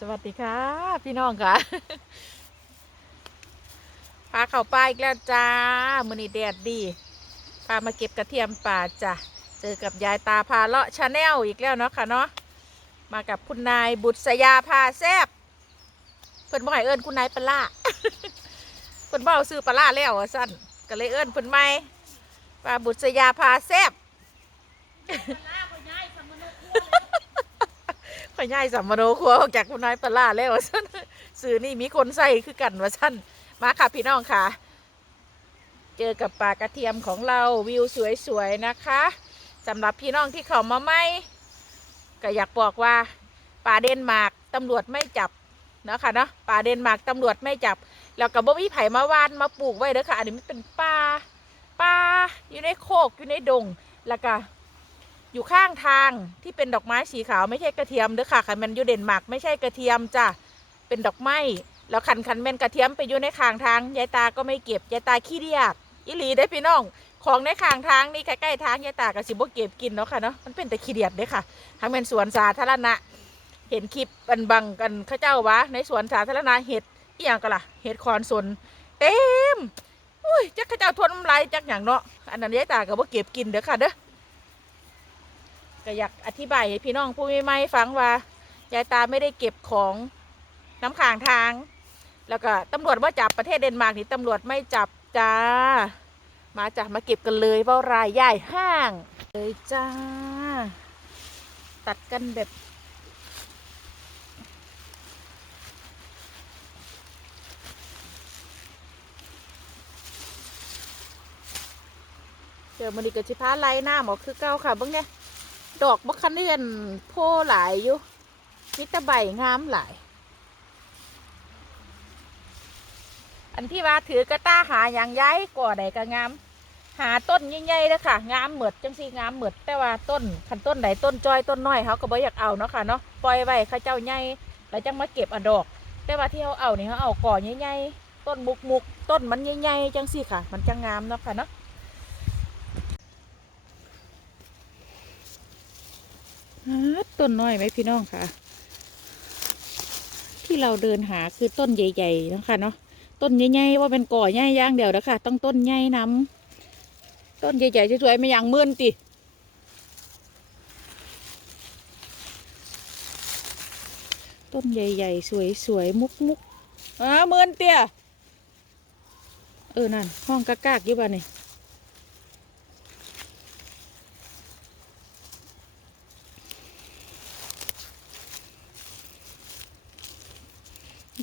สวัสดีค่ะ พี่น้องค่ะพาเข้าป่าอีกแล้วจ้ามือนีแดดดีพามาเก็บกระเทียมป่าจ้ะเจอกับยายตาพาเลาะชาแนลอีกแล้วเนาะค่ะเนาะมากับคุณนายบุษยาพาแซบเพิ่นบ่ให้เอิ้นคุณนายปลาเพิ่นบ่เอาซื้อปลาแล้วว่าซั่นก็เลยเอิ้นเพิ่นใหม่ว่าบุษยาพาแซบ ข่อยายสัมมโนครัวออกจากคุณนายปลาร้าแล้วว่าซั่นสื่อนี่มีคนใส่คือกันว่าซั่นมาค่ะพี่น้องค่ะ เจอกับปลากระเทียมของเราวิวสวยๆนะคะสำหรับพี่น้องที่เข้ามาใหม่ก็อยากบอกว่าปลาเดนมาร์กตำรวจไม่จับเนาะค่ะเนาะปลาเดนมาร์กตำรวจไม่จับ แล้วก็บ่มีไผ่มาวานมาปลูกไว้เด้อค่ะ อันนี้มันเป็นป่าป่าอยู่ในโคกอยู่ในดงแล้วก็ อยู่ข้างทางที่เป็นดอกไม้สีขาวไม่ใช่กระเทียมเด้อค่ะคันแมนยูเด่นหมักไม่ใช่กระเทียมจ้ะเป็นดอกไม้แล้วคันคันแมนกระเทียมไปอยู่ในข้างทางยายตาก็ไม่เก็บยายตาขี้เดียดอิลีได้พี่น้องของในข้างทางนี่ใกล้ๆทางยายตาก็สิบเก็บกินเนาะค่ะเนาะมันเป็นแต่ขี้เดียดเด้อค่ะทางเป็นสวนสาธารณะ เห็นคลิปบันบังกันข้าเจ้าวะในสวนสาธารณะเห็ดอีหยังกันล่ะเห็ดคอนสนเต็มอุ้ยจักข้าเจ้าทนน้ำลายจักอย่างเนาะอันนั้นยายตาก็บ่เก็บกินเด้อค่ะเด้อ ก็อยากอธิบายให้พี่น้องผู้ไม่ไม่ฟังว่ายายตาไม่ได้เก็บของน้ำขางทาง แล้วก็ตำรวจว่าจับประเทศเดนมาร์กนี่ตำรวจไม่จับจ้า มาจ้ะมาเก็บกันเลยเว่ารายใหญ่ห้างเลยจ้า ตัดกันแบบเดี๋ยวมันอีกกสิพาไล่หน้าหมอคือเก้าค่ะเบิ้งเนี่ย ดอกบักคันเรียนโพหลายอยู่มิตรใบงามหลาย อันที่ว่าถือกระต้าหาอย่างย้ายก่อใดก็งาม หาต้นใหญ่ๆเลยค่ะงามเหมือดจังสีงามเหมือดแต่ว่าต้นคันต้นใดต้นจอยต้นน้อยเขาก็บ่อยากเอาเนาะค่ะเนาะปล่อยไว้ข้าเจ้าใหญ่แล้วจังมาเก็บอดอก แต่ว่าที่เขาเอานี่เขาเอาก่อใหญ่ๆต้นมุกมุกต้นมันใหญ่ๆจังสีค่ะ มันจะงามเนาะค่ะเนาะ ฮัด ต้นน้อยไหมพี่น้องค่ะที่เราเดินหาคือต้นใหญ่ๆนะคะเนาะต้นใหญ่ๆว่าเป็นก่อใหญ่ย่างเดียวนะคะต้องต้นใหญ่น้ำต้นใหญ่ๆสวยๆไม่อย่างมื่นติต้นใหญ่ๆสวยๆมุกๆอ้ามื่นเตี้ยเออนั่นห้องกากๆอยู่บ้านี่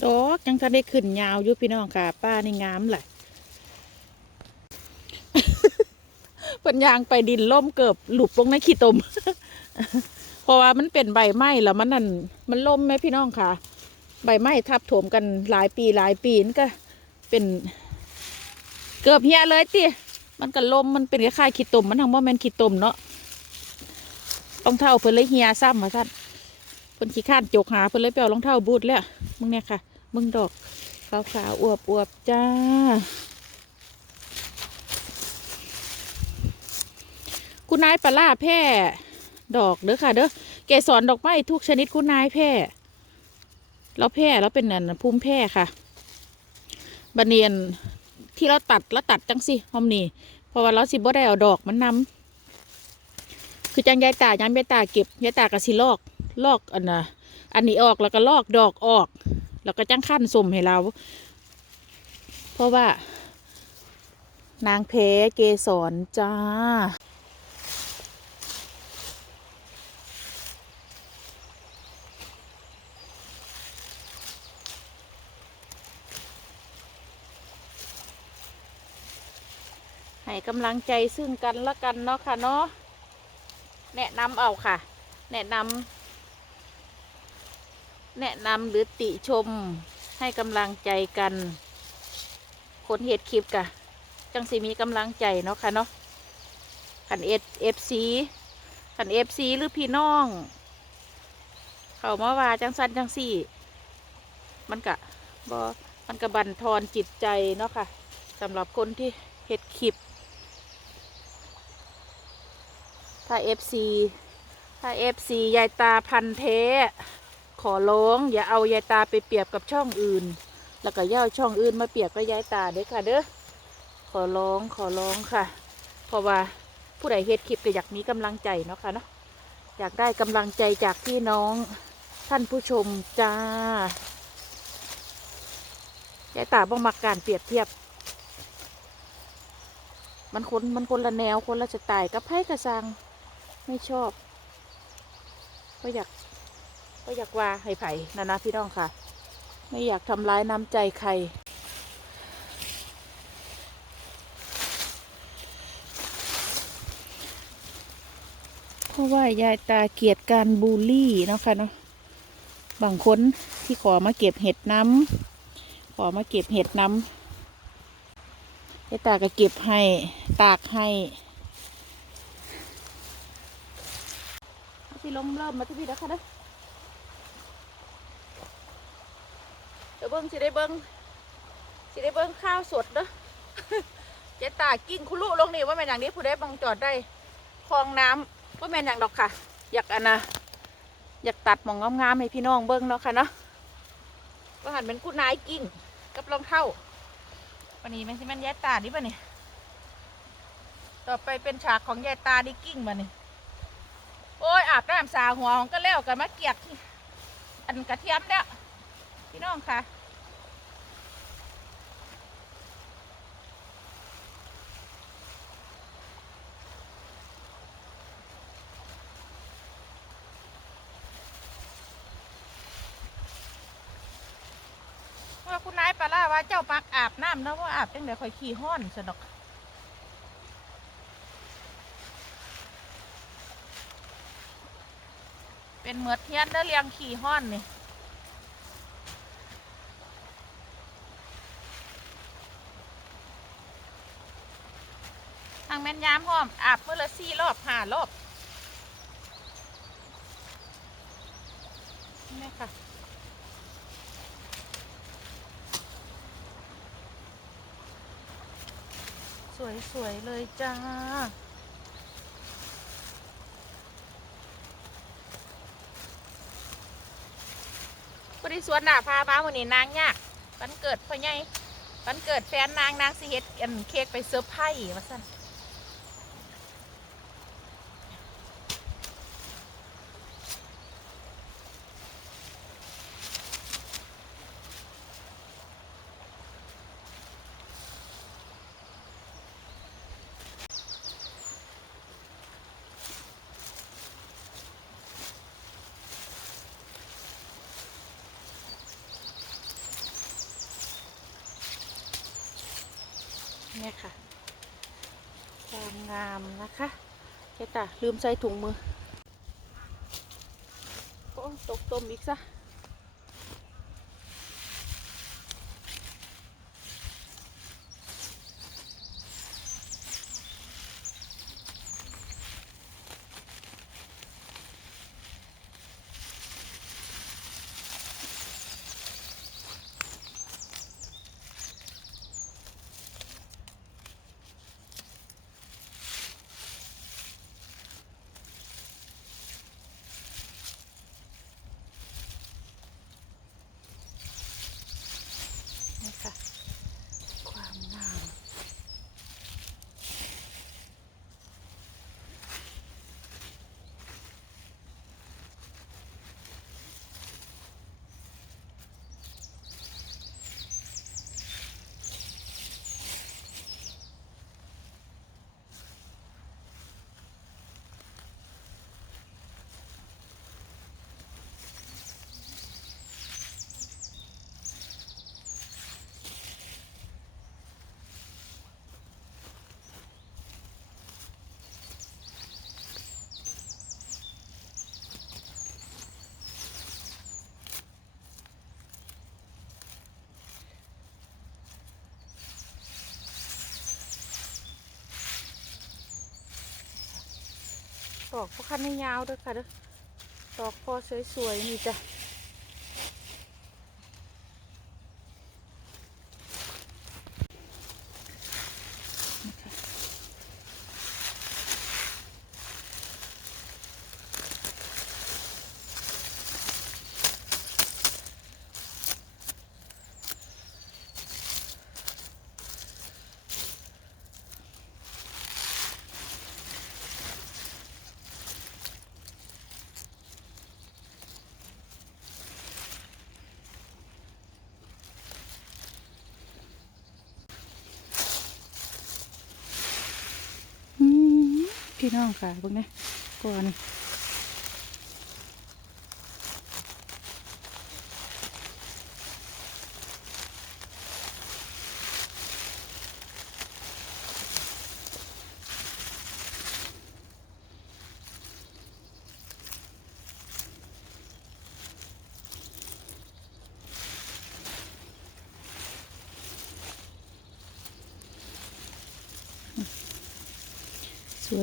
ดอกยังทันได้ขึ้นยาวอยู่พี่น้องค่ะ ป้านี่งามแหละเพิ่นยางไปดินล่มเกือบหลุบลงในขี้ตม เพราะว่ามันเป็นใบไม้แล้วมันนั่นมันล่มไหมพี่น้องค่ะ ใบไม้ทับถมกันหลายปีหลายปีนก็เป็นเกือบเหี่ยเลยติมันก็ล่มมันเป็นคล้ายๆขี้ตมมันทั้งบ่แม่นขี้ตมเนาะรองเท้าเพิ่นเลยเหี่ยซ้ำมาซั่นเพิ่นขี้ข้านจกหาเพิ่นเลยไปเอารองเท้าบูทแล้วมึงเนี่ยค่ะ มึงดอกขาวขาวอวบอวบจ้า คุณนายปลาล่าแพร่ดอกเด้อค่ะเด้อเกสรดอกไม้ทุกชนิดคุณนายแพร่เราแพร่เราเป็นนันภูมิแพร่ค่ะบันเนียนที่เราตัดแล้วตัดจังสิหอมนี่เพราะว่าเราสิบ่ได้เอาดอกมันนำคือจังยายตายามยายตาเก็บยายตากระสิลอกลอกอันน่ะอันนี้ออกแล้วก็ลอกดอกออก แล้วก็จังขั้นสมให้เรา เพราะว่า นางเพเกสรจ้าให้กำลังใจซึ่งกันและกันเนาะค่ะเนาะแนะนำเอาค่ะ แนะนำ แนะนำหรือติชมให้กำลังใจกันคนเฮ็ดคลิปกะ จังสีมีกำลังใจเนาะค่ะเนาะขันเอเอฟซีขันเอฟซีหรือพี่น้อง เขามาว่าจังสันจังสี่ มันกะบอมันกะบันทอนจิตใจเนาะค่ะสำหรับคนที่เฮ็ดคลิปถ้าเอฟซีถ้าเอฟซียายตาพันเทค ขอร้อง อย่าเอายายตาไปเปรียบกับช่องอื่น แล้วก็ย่าเอาช่องอื่นมาเปรียบกับยายตาเด้อค่ะ เด้อขอร้องขอร้องค่ะ เพราะว่าผู้ใดเฮ็ดคลิปก็อยากมีกำลังใจเนาะค่ะเนาะอยากได้กำลังใจจากพี่น้องท่านผู้ชมจ้ายายตาบ้องมักการเปรียบเทียบ มันคนมันคนละแนวคนละสไตล์กับไพ่กระซังไม่ชอบ ก็อยาก ก็อยากว่าให้ไผ่นะนะพี่น้องค่ะ ไม่อยากทำร้ายน้ำใจใคร เพราะว่ายายตาเกลียดการบูลลี่เนาะค่ะเนาะบางคนที่ขอมาเก็บเห็ดน้ำขอมาเก็บเห็ดน้ำยายตาก็เก็บให้ตากให้เอาพี่ล้มเริ่มมาที่พี่แล้วค่ะเด้อ เบิ้งสิได้เบิ้งสิได้เบิ้งข้าวสดเด้อเจ๊ตากิ้งคุลุลงนี่ว่าแม่นอย่างนี้ผู้ใดบังจอดได้คลองน้ำว่าแม่นอย่างดอกค่ะ อยากอันนะอยากตัดหมองงามๆให้พี่น้องเบิ้งเนาะค่ะเนาะว่าหันเป็นกู้นายกิ้งกับรองเท้าวันนี้แม่นสิแม่นยายตาดิบ่เนี่ต่อไปเป็นฉากของยายตาดิกิ้งมานี่โอ้ยอาบน้ำสาหัวของก็แล้วกันมาเกียกอันกระเทียมแล้วพี่น้องค่ะ คุณนายปลาล่าว่าเจ้าปักอาบน้ำนะว่าอาบจังเดี๋ยวคอยขี่ห้อนสนอกเป็นเหมือดเทียนแล้เลี้ยงขี่ห้อนนี่ทางแม่นยามพร้อมอาบเมื่อละสี่รอบห้ารอบนี่ค่ะ สวยๆเลยจ้า บริสวนหน้าพาบ้าวันนี้นางยากวันเกิดพ่อใหญ่วันเกิดแฟนนางนางสิเฮ็ดอันเค้กไปเซอร์ไพรส์มาสั่น งามนะคะเจ๊ตาลืมใส่ถุงมือโอ้ตกต้มอีกซะนี่ค่ะ ความงาม ดอกพวกคันให้ยาวด้วยค่ะเด้อดอกพอสวยๆนี่จ้ะ พี่น้องค่ะเบิ่งนะก่อน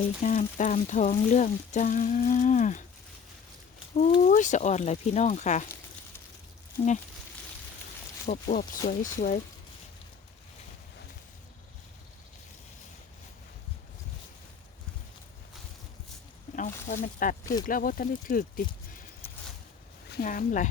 วยงามตามท้องเรื่องจ้าอุ้ยสะอ่อนเลยพี่น้องค่ะไงอวบอวบสวยสวยเอาพอมันตัดถึกแล้วว่าท่านได้ถึกดิงามเลย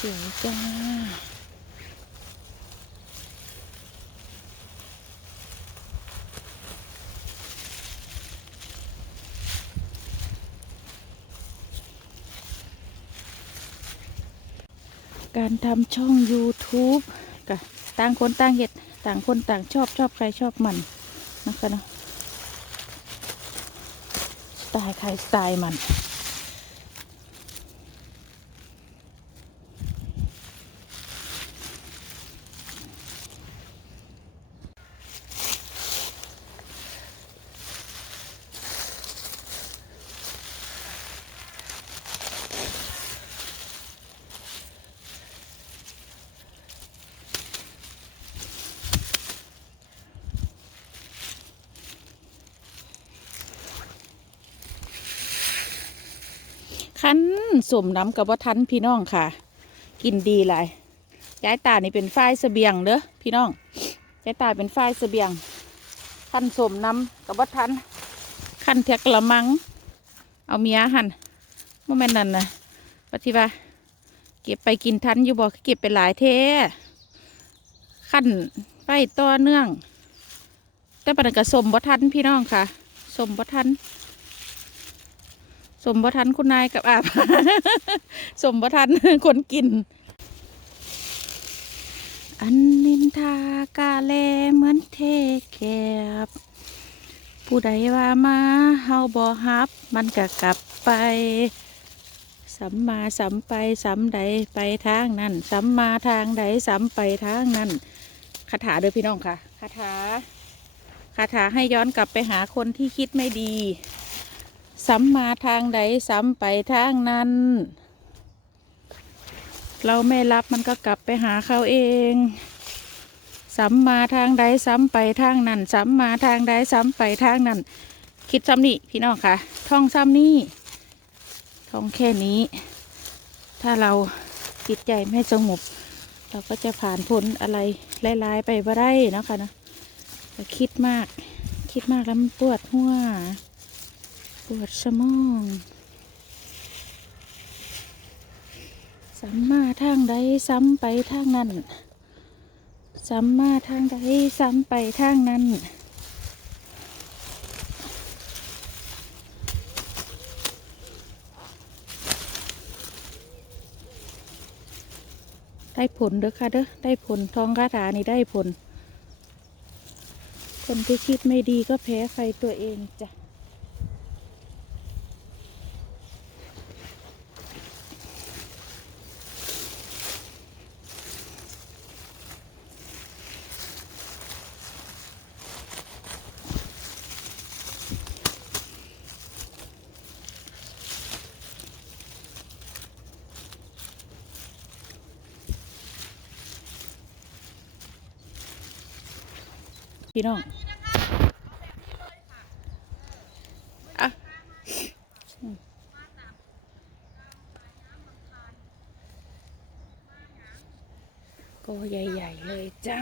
สวยจ้าการทำช่อง YouTube กะต่างคนต่างเห็ดต่างคนต่างชอบชอบใครชอบมันนะคะเนาะสไตล์ใครสไตล์มัน คัน สมน้ำกับว่าทันพี่น้องค่ะ กินดีหลายยายตานี่เป็นฝ้ายเสบียงเด้อพี่น้องยายตาเป็นฝ้ายเสบียงคันสมน้ำกับว่าทันคันเทกละมัง เอาเมียหันโมเมนต์นั้นนะปฏิว่าเก็บไปกินทันอยู่บอกเก็บไปหลายเทขั้นไปต่อเนื่อง แต่ปัจจุบันสมบ่ทันพี่น้องค่ะ สมบ่ทัน สมบทันคุณนายกับอาบ สมบทันคนกิน อันนินทากาแลเหมือนเทแกบผู้ใดว่ามาเฮาบ่ฮับ มันก็กลับไปสัมมาสัมไปสัมใดไปทางนั้นสัมมาทางใดสัมไปทางนั้นคาถาเด้อพี่น้องค่ะคาถาคาถาให้ย้อนกลับไปหาคนที่คิดไม่ดี สัมมาทางใดสัมไปทางนั้น เราไม่รับมันก็กลับไปหาเขาเอง สัมมาทางใดสัมไปทางนั้น สัมมาทางใดสัมไปทางนั้น คิดซ้ำนี่พี่น้องค่ะ ท่องซ้ำนี่ท่องแค่นี้ ถ้าเราจิตใจไม่สงบ เราก็จะผ่านพ้นอะไรหลายๆไปบ่ได้เนาะคะนะคิดมาก คิดมากแล้วมันปวดหัว วดสมอง สัมมาทางใดซ้ำไปทางนั้น สัมมาทางใดซ้ำไปทางนั้นได้ผลเด้อค่ะเด้อได้ผลทองคาถานี่ได้ผล คนที่คิดไม่ดีก็แพ้ไฟตัวเองจ้ะ พี่น้องอะก็ใหญ่ ๆ เลยจ้า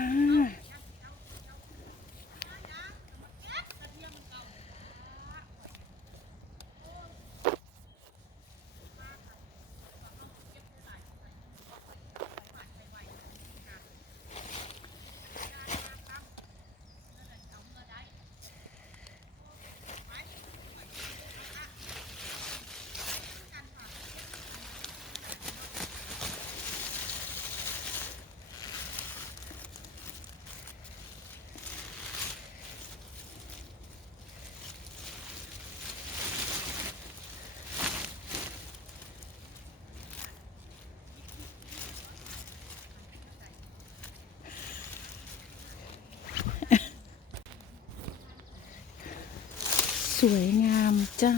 ส วยงามจ้า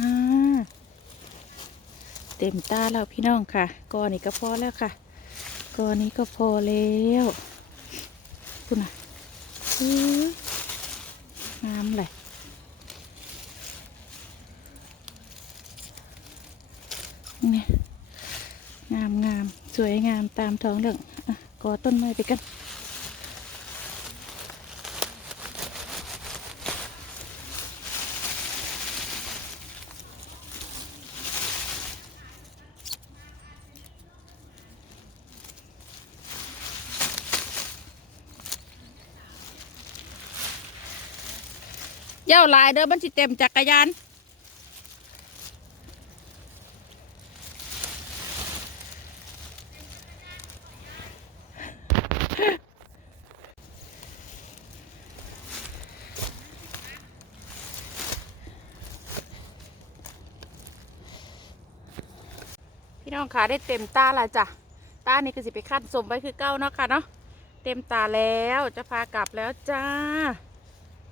เต็มตาแล้วพี่น้องค่ะก้อนนี้ก็พอแล้วค่ะก้อนนี้ก็พอแล้วคุณน่ะงามเลยเนี่ยงามงามสวยงามตามท้องเรื่องอะกอต้นไม้ไปกัน เย้าลายเด้อมันสิเต็มจักรยาน พี่น้องคะได้เต็มตาละจ้ะ ตานี่คือสิไปขั้นสมไปคือเก้าเนาะค่ะเนาะ เต็มตาแล้วจะพากลับแล้วจ้า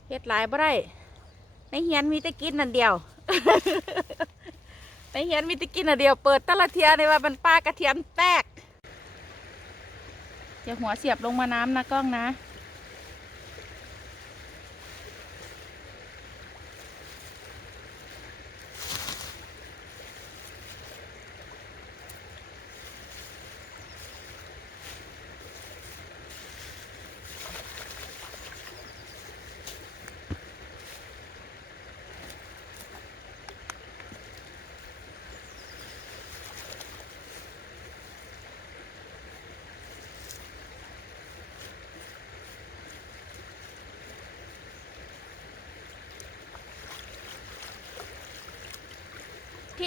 เฮ็ดหลายบ่ได้ ในเฮียนมีแต่กินนั่นเดียว ในเฮียนมีแต่กินนั่นเดียว เปิดตะละเทียในว่ามันป้ากระเทียมแตกเดี๋ยวหัวเสียบลงมาน้ำนะกล้องนะ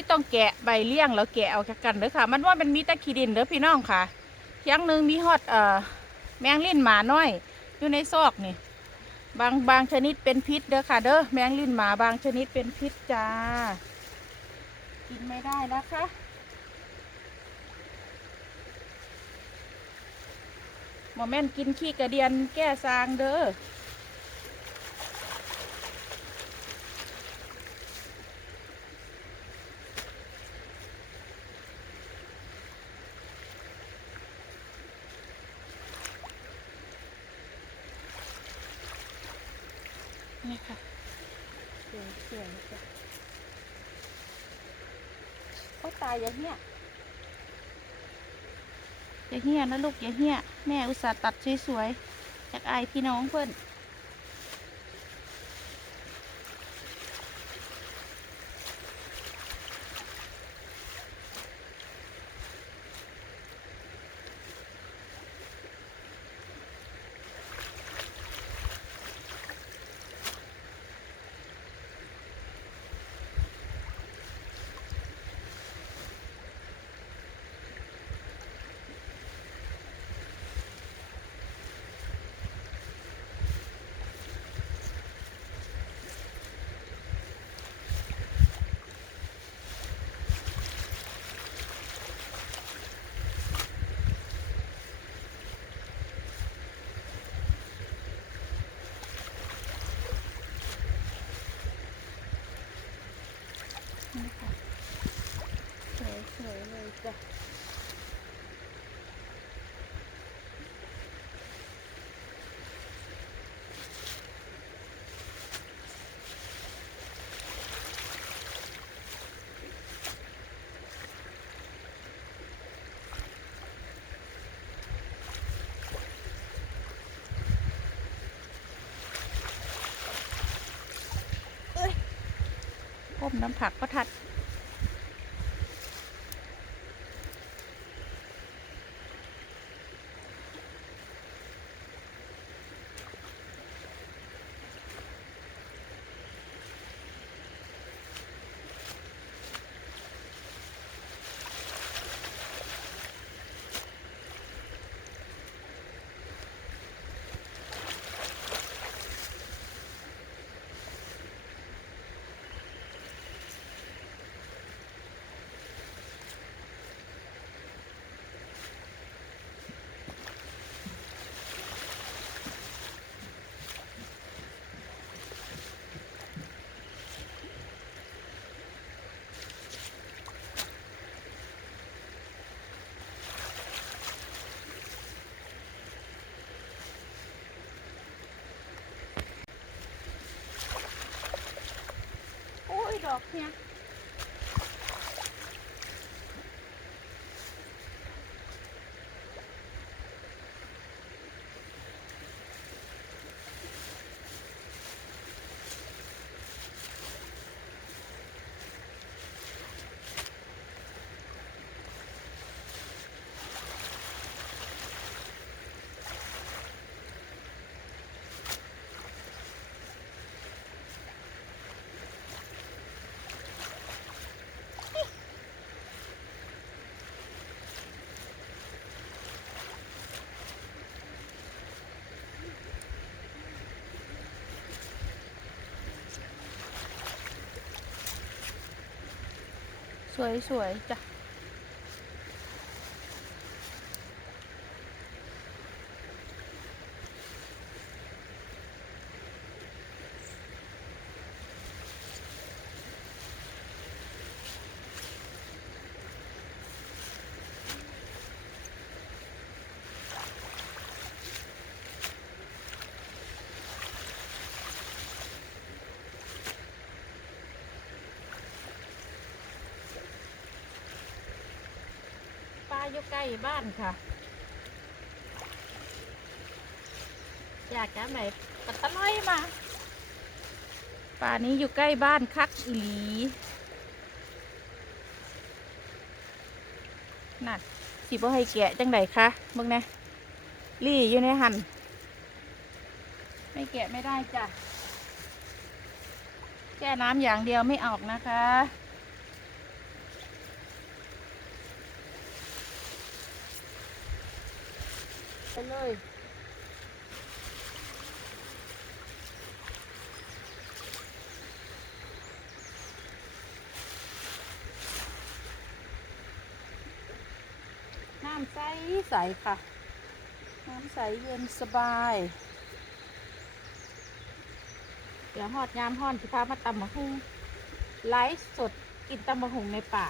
ต้องแกะใบเลี่ยงแล้วแกะเอาจากกันเด้อค่ะ มันว่ามันมีตะขีดินเด้อพี่น้องค่ะเที่ยงหนึ่งมีฮอดเอ่อแมงลิ้นหมาน้อย อยู่ในซอกนี่ บางบางชนิดเป็นพิษเด้อค่ะ เด้อแมงลิ้นหมาบางชนิดเป็นพิษจ้า กินไม่ได้นะคะหมอแม่นกินขี้กระเดียนแก้ซางเด้อ นี่ค่ะสวยสวยจ้ะโอย่าเหี้ยอย่าเหี้ยนะลูกอย่าเหี้ย แม่อุตส่าห์ตัดสวยๆจากอายพี่น้องเพื่อนค่ะสวยๆเลยจ้ะก้ มน้ำผักก็ทัด น อ สวยสวยๆจ้ะ อยู่ใกล้บ้านค่ะ อยากจะไหนปัตตะลอยมาปลานี้อยู่ใกล้บ้านคักอีหลีนั่นสิบ่ให้แกะจังไดคะเบิ่งนะลี่อยู่ในหันไม่แกะไม่ได้จ้ะแช่น้ำอย่างเดียวไม่ออกนะคะ เลยน้ำใสใสค่ะ น้ำใสเย็นสบาย เดี๋ยวหอดยามห่อนสิพามาตำมะฮุงไลฟ์สดกินตำมะฮุงในป่า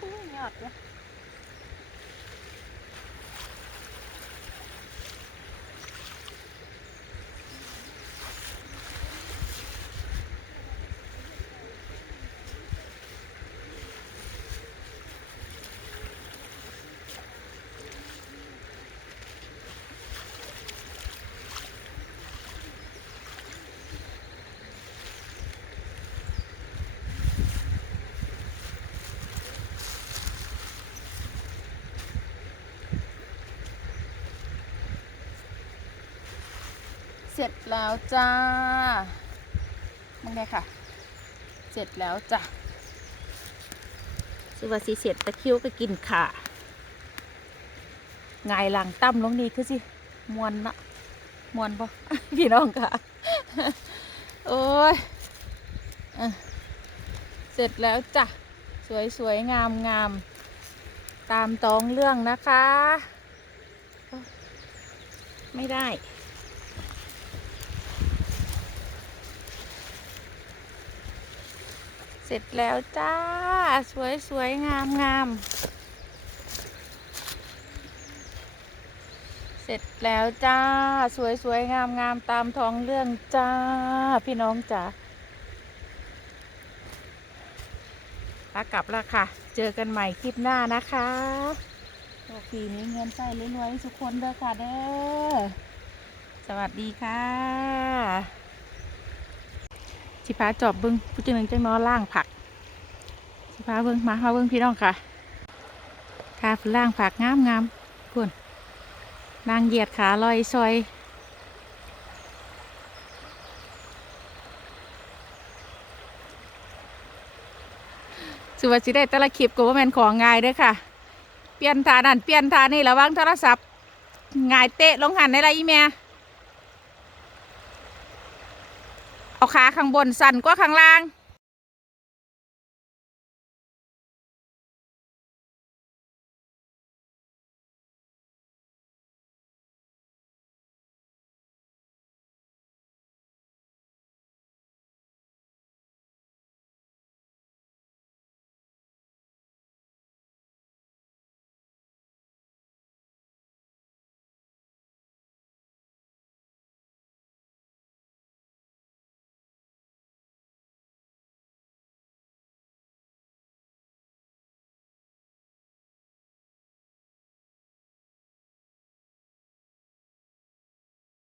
โอ้ ร็จแล้วจ้ามึงไงค่ะ เสร็จแล้วจ้ะสิว่าสิเสร็จตะคริวก็กินขาไงายหลังตั้มลงนี่คือสิมวนเนาะมวนปะพี่น้องค่ะ โอ้ยอะเสร็จแล้วจ้ะ สวยสวยงามงามตามตองเรื่องนะคะโอ๊ยไม่ได้ สร็จแล้วจ้า สวยสวยงามงามเสร็จแล้วจ้า สวยสวยงามงามตามท้องเรื่องจ้า พี่น้องจ้าลากลับแล้วค่ะ เจอกันใหม่คลิปหน้านะคะโชคดีมีเงินใส่รวยๆทุกคนเด้อค่ะเด้อสวัสดีค่ะ สิพาจอบเบิ้งผู้จังหนึ่งจังน้อล่างผัก สิพาเบิ้งมามาเบิ้งพี่น้องค่ะค่ะฝนล่างผักงามงามๆพุ่นนางเหยียดขาลอยซอยสุวัสดิได้แต่ละคลิปก็ว่าแมนของง่ายเด้อค่ะ เปลี่ยนทานั่นเปลี่ยนทานี่ระวังโทรศัพท์ง่ายเตะลงหันในไรอีเมีย เอาขาข้างบนสั่นกว่าข้างล่าง